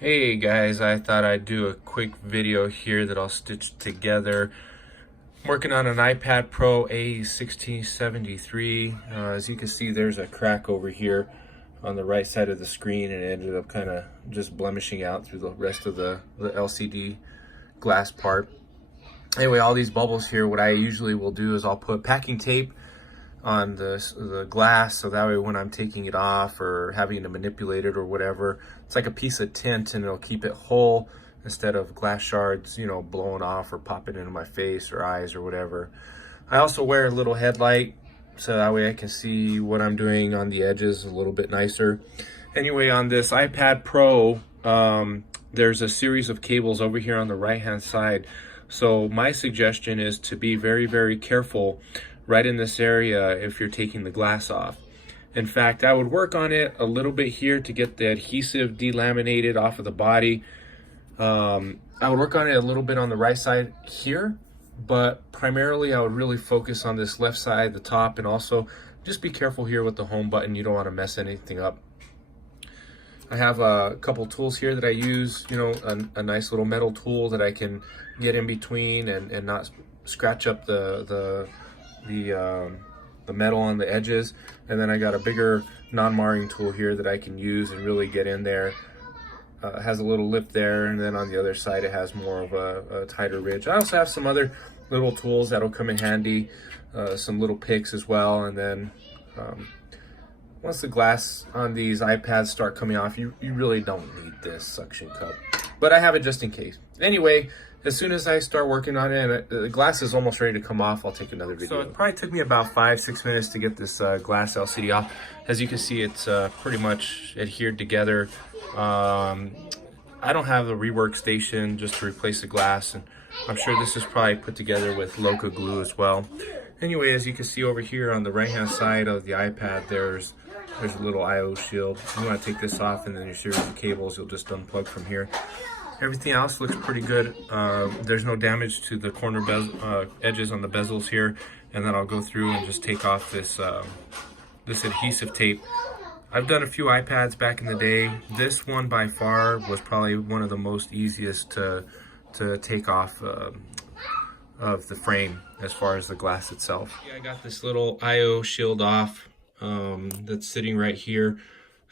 Hey guys, I thought I'd do a quick video here that I'll stitch together. I'm working on an iPad Pro A1673. As you can see, there's a crack over here on the right side of the screen, and it ended up kind of just blemishing out through the rest of the LCD glass part. Anyway, all these bubbles here, what I usually will do is I'll put packing tape on the glass, so that way when I'm taking it off or having to manipulate it or whatever, it's like a piece of tint and it'll keep it whole instead of glass shards, you know, blowing off or popping into my face or eyes or whatever. I also wear a little headlight so that way I can see what I'm doing on the edges a little bit nicer. Anyway, on this iPad Pro, there's a series of cables over here on the right hand side. So my suggestion is to be very, very careful right in this area if you're taking the glass off. In fact, I would work on it a little bit here to get the adhesive delaminated off of the body. I would work on it a little bit on the right side here, but primarily I would really focus on this left side, the top, and also just be careful here with the home button. You don't want to mess anything up. I have a couple tools here that I use, you know, a nice little metal tool that I can get in between and not scratch up the metal on the edges. And then I got a bigger non-marring tool here that I can use and really get in there. It has a little lip there, and then on the other side it has more of a tighter ridge. I also have some other little tools that'll come in handy, some little picks as well. And then once the glass on these iPads start coming off, you really don't need this suction cup, but I have it just in case. Anyway, as soon as I start working on it and the glass is almost ready to come off, I'll take another video. So it probably took me about 5-6 minutes to get this glass LCD off. As you can see, it's pretty much adhered together. I don't have a rework station just to replace the glass, and I'm sure this is probably put together with Loca glue as well. Anyway, as you can see over here on the right hand side of the iPad, there's a little IO shield. You want to take this off, and then your series of cables you'll just unplug from here. Everything else looks pretty good. There's no damage to the corner edges on the bezels here. And then I'll go through and just take off this this adhesive tape. I've done a few iPads back in the day. This one by far was probably one of the most easiest to take off of the frame as far as the glass itself. I got this little IO shield off that's sitting right here.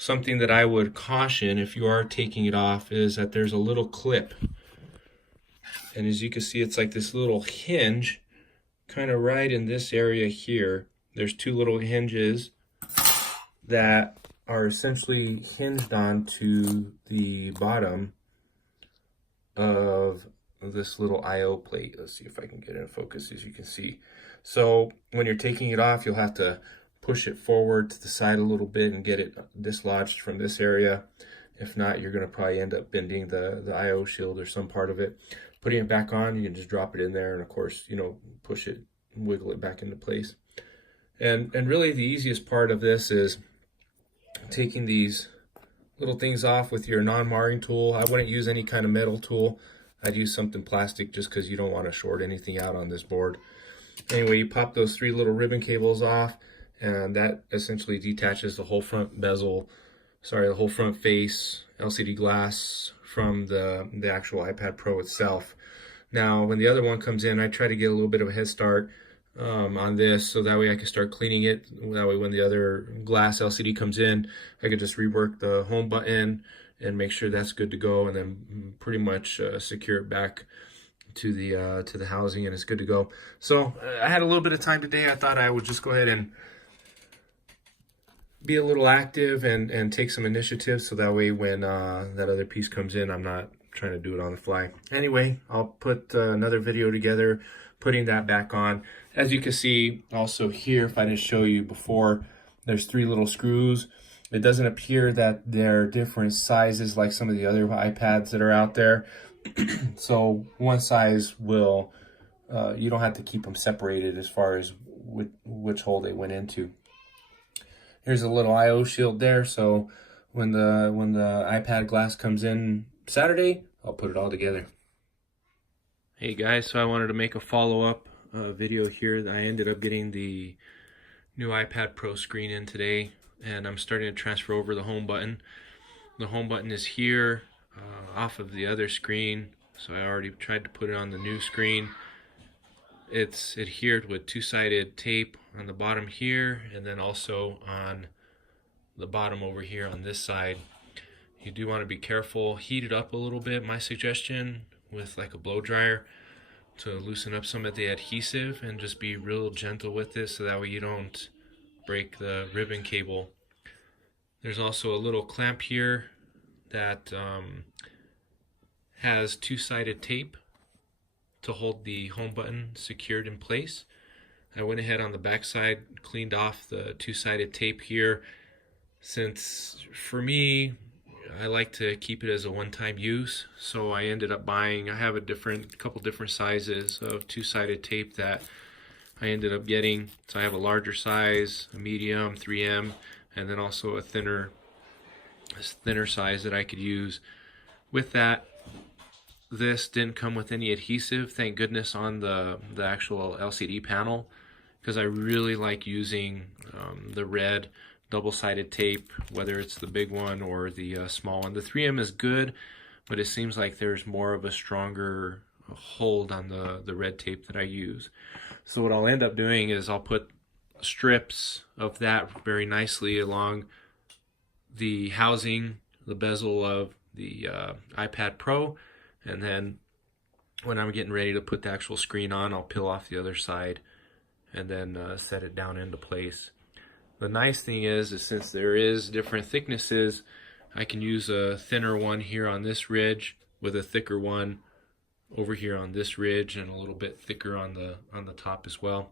Something that I would caution if you are taking it off is that there's a little clip. And as you can see, it's like this little hinge kind of right in this area here. There's two little hinges that are essentially hinged onto the bottom of this little IO plate. Let's see if I can get in focus. As you can see, so when you're taking it off, you'll have to push it forward to the side a little bit and get it dislodged from this area. If not, you're going to probably end up bending the IO shield or some part of it. Putting it back on, you can just drop it in there and of course, you know, push it, wiggle it back into place. And really the easiest part of this is taking these little things off with your non-marring tool. I wouldn't use any kind of metal tool. I'd use something plastic just because you don't want to short anything out on this board. Anyway, you pop those three little ribbon cables off, and that essentially detaches the whole front bezel, the whole front face LCD glass from the actual iPad Pro itself. Now, when the other one comes in, I try to get a little bit of a head start on this, so that way I can start cleaning it. That way when the other glass LCD comes in, I can just rework the home button and make sure that's good to go, and then pretty much secure it back to the housing, and it's good to go. So I had a little bit of time today. I thought I would just go ahead and be a little active and take some initiative, so that way when that other piece comes in, I'm not trying to do it on the fly. Anyway, I'll put another video together putting that back on. As you can see also here, if I didn't show you before, there's three little screws. It doesn't appear that they're different sizes like some of the other iPads that are out there. So one size will, you don't have to keep them separated as far as which hole they went into. Here's a little IO shield there, so when the iPad glass comes in Saturday, I'll put it all together. Hey guys, so I wanted to make a follow-up video here. I ended up getting the new iPad Pro screen in today, and I'm starting to transfer over the home button. The home button is here. off of the other screen, so I already tried to put it on the new screen. It's adhered with two-sided tape on the bottom here, and then also on the bottom over here on this side. You do want to be careful, heat it up a little bit. My suggestion with like a blow dryer to loosen up some of the adhesive, and just be real gentle with this so that way you don't break the ribbon cable. There's also a little clamp here that has two-sided tape to hold the home button secured in place. I went ahead on the back side, cleaned off the two-sided tape here, since for me I like to keep it as a one-time use. So I ended up buying, I have a couple different sizes of two-sided tape that I ended up getting. So I have a larger size, a medium, 3M, and then also a thinner size that I could use. With that, this didn't come with any adhesive, thank goodness, on the actual LCD panel, because I really like using the red double-sided tape, whether it's the big one or the small one. The 3M is good, but it seems like there's more of a stronger hold on the red tape that I use. So what I'll end up doing is I'll put strips of that very nicely along the housing, the bezel of the iPad Pro, and then when I'm getting ready to put the actual screen on, I'll peel off the other side and then set it down into place. The nice thing is since there is different thicknesses, I can use a thinner one here on this ridge with a thicker one over here on this ridge, and a little bit thicker on the top as well.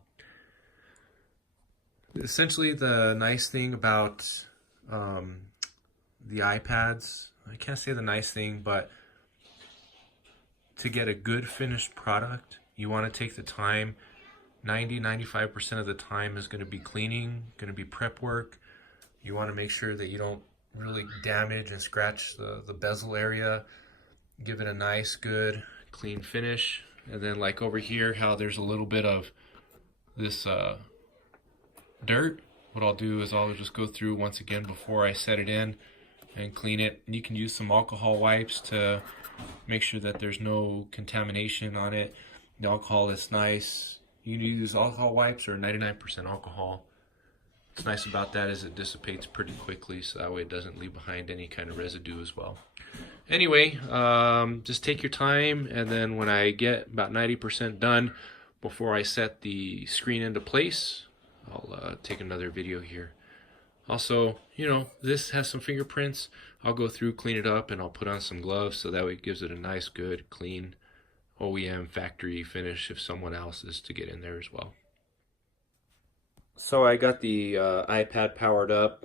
Essentially, the nice thing about the iPads, I can't say the nice thing, but to get a good finished product, you want to take the time. 90-95% of the time is going to be cleaning, going to be prep work. You want to make sure that you don't really damage and scratch the bezel area. Give it a nice, good, clean finish. And then like over here, how there's a little bit of this dirt, what I'll do is I'll just go through once again before I set it in and clean it. And you can use some alcohol wipes to make sure that there's no contamination on it. The alcohol is nice. You can use alcohol wipes or 99% alcohol. What's nice about that is it dissipates pretty quickly, so that way it doesn't leave behind any kind of residue as well. Anyway, just take your time, and then when I get about 90% done, before I set the screen into place, I'll take another video here. Also, you know, this has some fingerprints. I'll go through, clean it up, and I'll put on some gloves so that way it gives it a nice, good, clean OEM factory finish if someone else is to get in there as well. So I got the iPad powered up.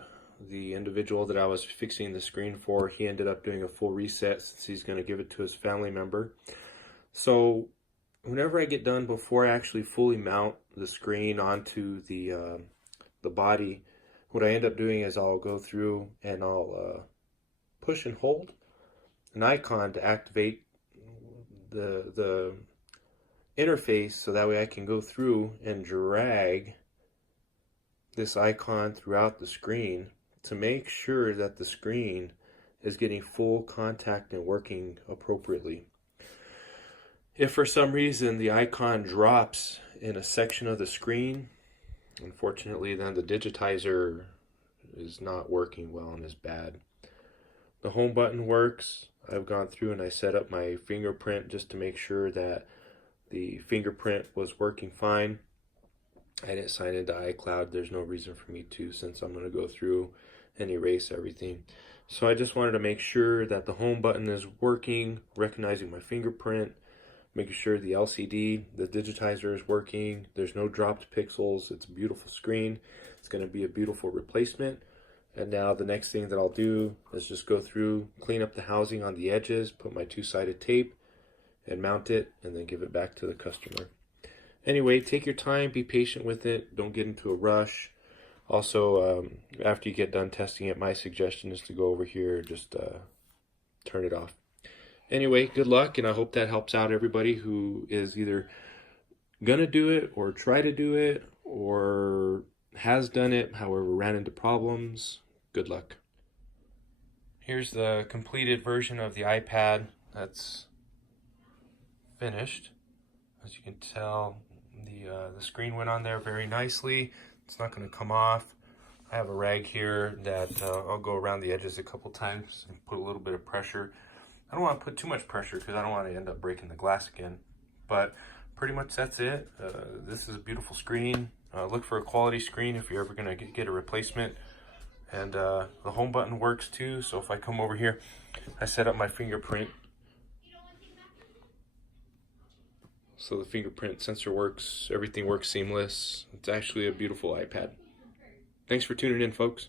The individual that I was fixing the screen for, he ended up doing a full reset since he's going to give it to his family member. So whenever I get done, before I actually fully mount the screen onto the body, what I end up doing is I'll go through and I'll push and hold an icon to activate the interface, so that way I can go through and drag this icon throughout the screen to make sure that the screen is getting full contact and working appropriately. If for some reason the icon drops in a section of the screen, unfortunately then the digitizer is not working well and is bad. The home button works. I've gone through and I set up my fingerprint just to make sure that the fingerprint was working fine. I didn't sign into iCloud. There's no reason for me to, since I'm going to go through and erase everything. So I just wanted to make sure that the home button is working, recognizing my fingerprint, making sure the LCD, the digitizer is working. There's no dropped pixels. It's a beautiful screen. It's going to be a beautiful replacement. And now the next thing that I'll do is just go through, clean up the housing on the edges, put my two-sided tape, and mount it, and then give it back to the customer. Anyway, take your time, be patient with it, don't get into a rush. Also, after you get done testing it, my suggestion is to go over here, just turn it off. Anyway, good luck, and I hope that helps out everybody who is either gonna do it, or try to do it, or has done it, however ran into problems. Good luck. Here's the completed version of the iPad that's finished. As you can tell, the screen went on there very nicely. It's not going to come off. I have a rag here that I'll go around the edges a couple times and put a little bit of pressure. I don't want to put too much pressure because I don't want to end up breaking the glass again. But pretty much that's it. This is a beautiful screen. Look for a quality screen if you're ever going to get a replacement. And the home button works too. So if I come over here, I set up my fingerprint. So the fingerprint sensor works, everything works seamless. It's actually a beautiful iPad. Thanks for tuning in, folks.